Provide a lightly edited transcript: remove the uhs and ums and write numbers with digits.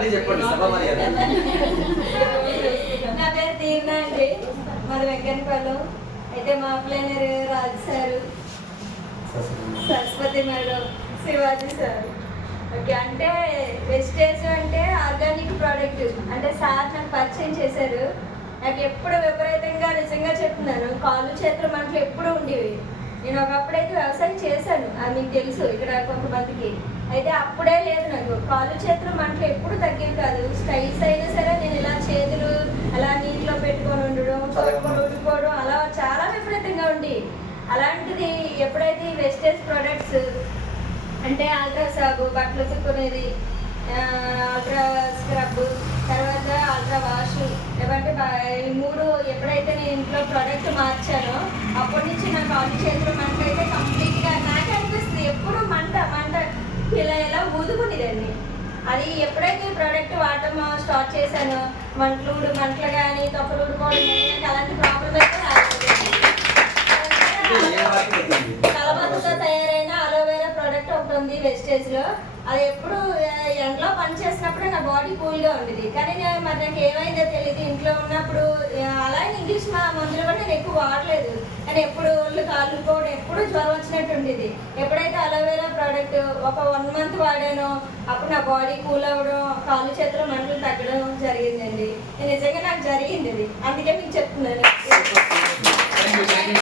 నా పేరు తీర్ణ అండి, మాది వెంకన్నపల్లి. అయితే మా ప్లేనర్ Raju sir, Saraswati madam, Shivaji sir. Okay, అంటే వెజిటేజ్ అంటే ఆర్గానిక్ ప్రోడక్ట్ అంటే సార్ నాకు పరిచయం చేశారు. నాకు ఎప్పుడు విపరీతంగా నిజంగా చెప్తున్నాను, కాళ్ళు చేతులు మంటలు ఎప్పుడు ఉండేవి. నేను ఒకప్పుడైతే వ్యవసాయం చేశాను, అది మీకు తెలుసు ఇక్కడ కొంతమందికి. అయితే అప్పుడే లేదు, నాకు కాళ్ళు చేతులు మంటలు ఎప్పుడు తగ్గేవి కాదు. స్టైల్స్ అయినా సరే నేను ఇలా చేతులు అలా నీటిలో పెట్టుకొని ఉండడం, ఉడిపోవడం అలా చాలా విపరీతంగా ఉండి. అలాంటిది ఎప్పుడైతే ఈ వెజిటేజ్ ప్రోడక్ట్స్ అంటే అల్ట్రా సాబు, బట్టలు ఉతుక్కునేది, అల్ట్రా స్క్రబ్, తర్వాత అల్ట్రా వాష్, లేదంటే ఈ మూడు ఎప్పుడైతే నేను ఇంట్లో ప్రోడక్ట్ మార్చానో అప్పటి నుంచి నా కాళ్ళు చేతులు మంట అయితే కంప్లీట్గా నాకే అనిపిస్తుంది. ఎప్పుడు మంట మంట ఇలా ఊదుకునేదండి. అది ఎప్పుడైతే ఈ ప్రోడక్ట్ వాడటం స్టార్ట్ చేశానో మంటలు కానీ తొక్కలు ఊడుకోవడం కానీ అలాంటి ప్రాబ్లం అయితే కలబందతో తయారైన అలోవెరా ప్రోడక్ట్ ఒకటి ఉంది వెజిటేజ్లో. అది ఎప్పుడు ఎండలో పనిచేసినప్పుడే నా బాడీ కూల్గా ఉండేది. కానీ మరి నాకు ఏమైందో తెలియదు, ఇంట్లో ఉన్నప్పుడు అలాగే ఇంగ్లీష్ మందులు కూడా నేను ఎక్కువ వాడలేదు. కానీ ఎప్పుడు ఒళ్ళు కాలుకోవడం, ఎప్పుడు జ్వరం వచ్చినట్టు ఉండేది. ఎప్పుడైతే అలోవెరా ప్రోడక్ట్ ఒక 1 month వాడానో అప్పుడు నా బాడీ కూల్ అవ్వడం, కాళ్ళు చేతులు మంటలు తగ్గడం జరిగిందండి. నిజంగా నాకు జరిగింది అది, అందుకే మీకు చెప్తున్నాను.